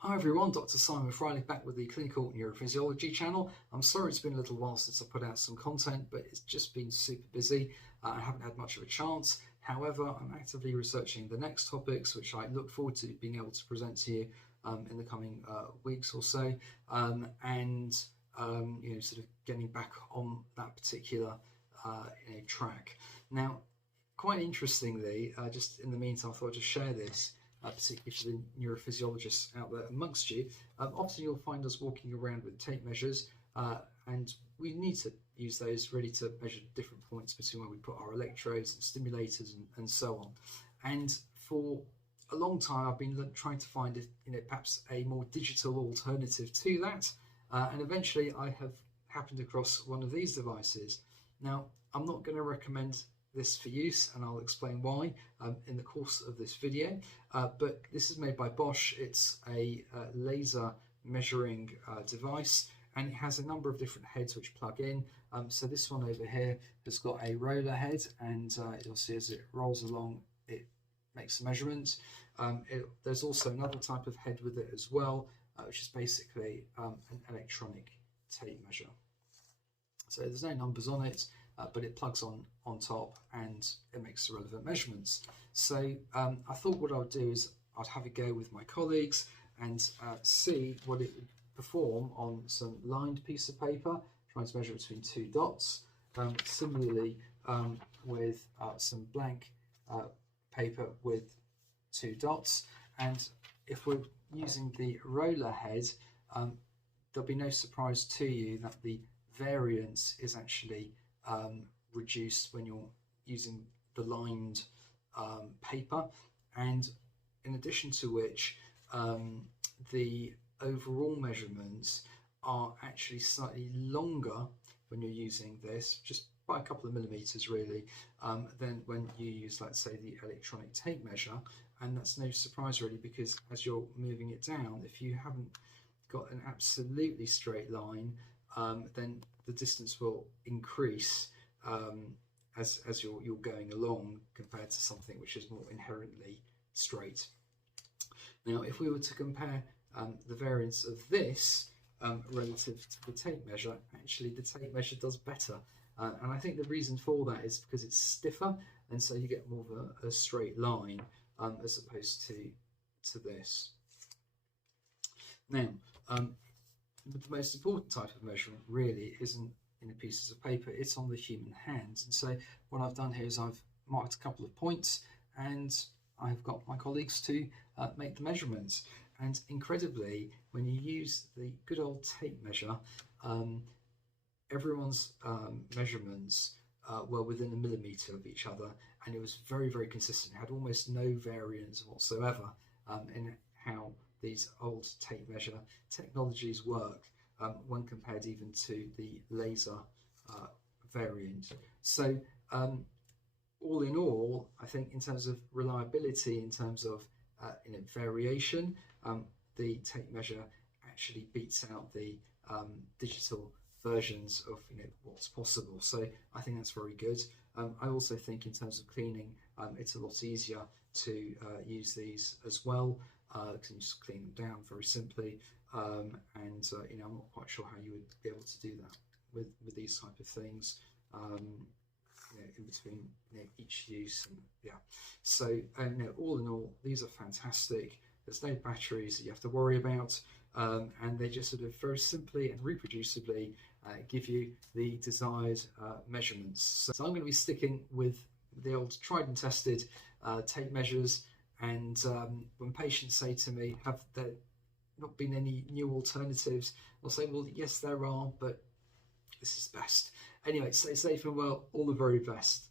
Hi everyone, Dr. Simon Friley back with the Clinical Neurophysiology channel. I'm sorry it's been a little while since I put out some content, but it's just been super busy. I haven't had much of a chance. However, I'm actively researching the next topics, which I look forward to being able to present to you in the coming weeks or so, sort of getting back on that particular track. Now, quite interestingly, just in the meantime, I thought I'd just share this. Particularly for the neurophysiologists out there amongst you. Often you'll find us walking around with tape measures, and we need to use those really to measure different points between where we put our electrodes and stimulators and so on. And for a long time I've been trying to find perhaps a more digital alternative to that, and eventually I have happened across one of these devices. Now, I'm not going to recommend this for use, and I'll explain why in the course of this video, but this is made by Bosch. It's a laser measuring device, and it has a number of different heads which plug in. So this one over here has got a roller head, and you'll see as it rolls along it makes measurements. There's also another type of head with it as well, which is basically an electronic tape measure. So there's no numbers on it, but it plugs on top and it makes the relevant measurements. So I thought what I would do is I'd have a go with my colleagues and see what it would perform on some lined piece of paper, trying to measure between two dots. Similarly, with some blank paper with two dots. And if we're using the roller head, there'll be no surprise to you that the variance is actually reduced when you're using the lined paper, and in addition to which the overall measurements are actually slightly longer when you're using this, just by a couple of millimeters really, than when you use, let's say, the electronic tape measure. And that's no surprise really, because as you're moving it down, if you haven't got an absolutely straight line, then the distance will increase as you're going along, compared to something which is more inherently straight. Now, if we were to compare the variance of this relative to the tape measure, actually the tape measure does better. And I think the reason for that is because it's stiffer, and so you get more of a straight line as opposed to this. Now, the most important type of measurement really isn't in the pieces of paper, it's on the human hands. And so what I've done here is I've marked a couple of points, and I've got my colleagues to make the measurements. And incredibly, when you use the good old tape measure, everyone's measurements were within a millimetre of each other, and it was very, very consistent. It had almost no variance whatsoever in how these old tape measure technologies work when compared even to the laser variant. So all in all, I think in terms of reliability, in terms of variation, the tape measure actually beats out the digital versions of what's possible. So I think that's very good. I also think in terms of cleaning, it's a lot easier to use these as well, because you just clean them down very simply. I'm not quite sure how you would be able to do that with these type of things in between each use. And yeah, so all in all, these are fantastic. There's no batteries that you have to worry about, and they just sort of very simply and reproducibly give you the desired measurements. So I'm going to be sticking with the old tried and tested tape measures, and when patients say to me, have there not been any new alternatives, I'll say, well, yes, there are, but this is best. Anyway, stay safe and well, all the very best.